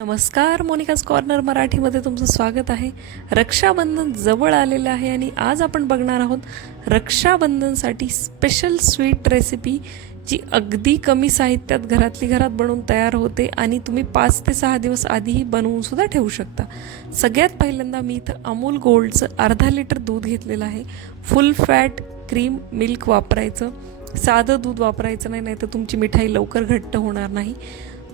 नमस्कार Monika's corner मराठीमध्ये तुमचं स्वागत आहे. रक्षाबंधन जवळ आलेलं आहे आणि आज आपण बघणार आहोत रक्षाबंधनसाठी स्पेशल स्वीट रेसिपी जी अगदी कमी साहित्यात घरातली घरात बनवून तयार होते आणि तुम्ही पाच ते सहा दिवस आधीही बनवून सुद्धा ठेवू शकता. सगळ्यात पहिल्यांदा मी इथं अमूल गोल्डचं अर्धा लिटर दूध घेतलेलं आहे. फुल फॅट क्रीम मिल्क वापरायचं. साधं दूध वापरायचं नाही नाही तर तुमची मिठाई लवकर घट्ट होणार नाही.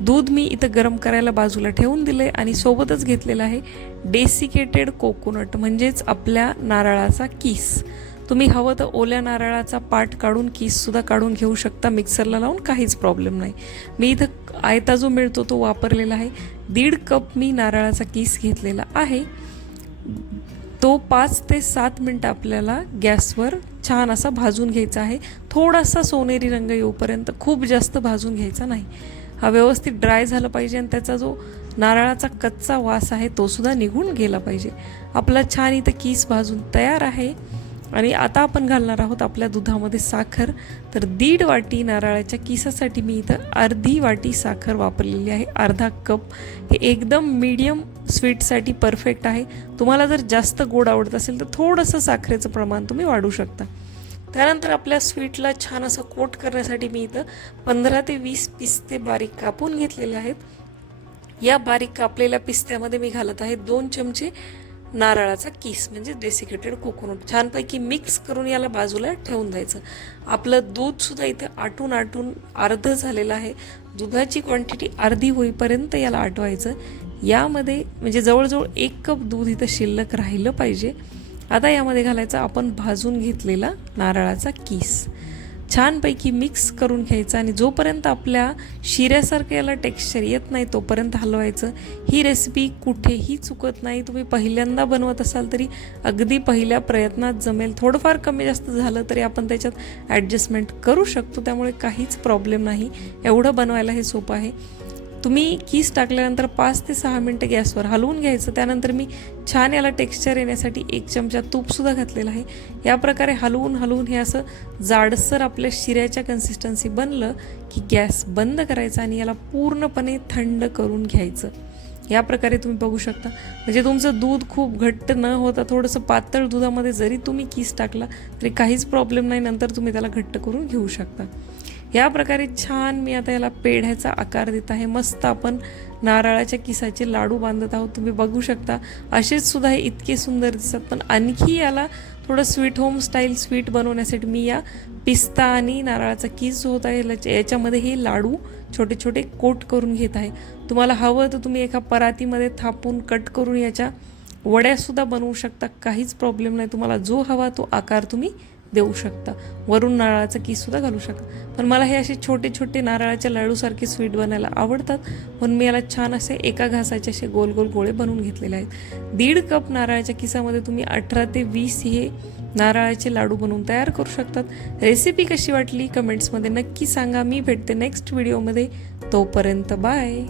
दूध मी इथं गरम करायला बाजूला ठेवून दिले आणि सोबतच घेतलेलं आहे डेसिकेटेड कोकोनट म्हणजेच आपल्या नारळाचा किस. तुम्ही हवं तर ओल्या नारळाचा पाट काढून किससुद्धा काढून घेऊ शकता. मिक्सरला लावून काहीच प्रॉब्लेम नाही. मी इथं आयता जो मिळतो तो वापरलेला आहे. दीड कप मी नारळाचा किस घेतलेला आहे. तो पाच ते सात मिनटं आपल्याला गॅसवर छान असा भाजून घ्यायचा आहे. थोडासा सोनेरी रंग येऊपर्यंत खूप जास्त भाजून घ्यायचा नाही. हा व्यवस्थित ड्राय झाला पाहिजे आणि त्याचा जो नारळाचा कच्चा वास आहे तोसुद्धा निघून गेला पाहिजे. आपला छान इथं कीस भाजून तयार आहे. आणि आता आपण घालणार आहोत आपल्या दुधामध्ये साखर. तर दीड वाटी नारळाच्या किसासाठी मी इथं अर्धी वाटी साखर वापरलेली आहे. अर्धा कप. हे एकदम मीडियम स्वीटसाठी परफेक्ट आहे. तुम्हाला जर जास्त गोड आवडत असेल तर थोडंसं साखरेचं प्रमाण तुम्ही वाढू शकता. त्यानंतर आपल्या स्वीटला छान असं कोट करण्यासाठी मी इथं पंधरा ते वीस पिस्ते बारीक कापून घेतलेले आहेत. या बारीक कापलेल्या पिस्त्यामध्ये मी घालत आहे दोन चमचे नारळाचा किस म्हणजे डेसिकेटेड कोकोनट छानपैकी मिक्स करून याला बाजूला ठेवून द्यायचं. आपलं दूधसुद्धा इथे आटून आटून अर्ध झालेलं आहे. दुधाची क्वांटिटी अर्धी होईपर्यंत याला आटवायचं. यामध्ये म्हणजे जवळजवळ एक कप दूध इथं शिल्लक राहिलं पाहिजे. आता यामध्ये घालायचा आपण भाजून घेतलेला नारळाचा किस. छानपैकी मिक्स करून घ्यायचा आणि जोपर्यंत आपल्या शिऱ्यासारखं याला टेक्स्चर येत नाही तोपर्यंत हलवायचं. ही रेसिपी कुठेही चुकत नाही. तुम्ही पहिल्यांदा बनवत असाल तरी अगदी पहिल्या प्रयत्नात जमेल. थोडंफार कमी जास्त झालं तरी आपण त्याच्यात ॲडजस्टमेंट करू शकतो. त्यामुळे काहीच प्रॉब्लेम नाही. एवढं बनवायला हे सोपं आहे. तुम्ही कीस टाकल्यानंतर पाच ते सहा मिनटं गॅसवर हलवून घ्यायचं. त्यानंतर मी छान याला टेक्स्चर येण्यासाठी एक चमचा तूपसुद्धा घातलेला आहे. या प्रकारे हलवून हलवून हे असं जाडसर आपल्या शिऱ्याच्या कन्सिस्टन्सी बनलं की गॅस बंद करायचा आणि याला पूर्णपणे थंड करून घ्यायचं. या प्रकारे तुम्ही बघू शकता. म्हणजे तुमचं दूध खूप घट्ट न होता थोडंसं पातळ दुधामध्ये जरी तुम्ही कीस टाकला तरी काहीच प्रॉब्लेम नाही. नंतर तुम्ही त्याला घट्ट करून घेऊ शकता. या प्रकारे छान मी आता याला पेढ्याचा आकार देत आहे. मस्त आपण नारळाच्या किसाचे लाडू बांधत आहोत. तुम्ही बघू शकता असेच सुद्धा हे इतके सुंदर दिसतात. पण आणखी याला थोडं स्वीट होम स्टाईल स्वीट बनवण्यासाठी मी या पिस्ता आणि नारळाचा किस जो होता याच्यामध्ये हे लाडू छोटे छोटे कोट करून घेत आहे. तुम्हाला हवं तर तुम्ही एका परातीमध्ये थापून कट करून याच्या वड्यासुद्धा बनवू शकता. काहीच प्रॉब्लेम नाही. तुम्हाला जो हवा तो आकार तुम्ही देऊ शकता. वरून नारळाचं कीसुद्धा घालू शकता. पण मला हे असे छोटे छोटे नारळाच्या लाडूसारखे स्वीट बनायला आवडतात. म्हणून मी याला छान असे एका घासाचे असे गोल गोल गोळे बनवून घेतलेले आहेत. दीड कप नारळाच्या किसामध्ये तुम्ही अठरा ते वीस हे नारळाचे लाडू बनवून तयार करू शकतात. रेसिपी कशी वाटली? कमेंट्समध्ये नक्की सांगा. मी भेटते नेक्स्ट व्हिडिओमध्ये तोपर्यंत बाय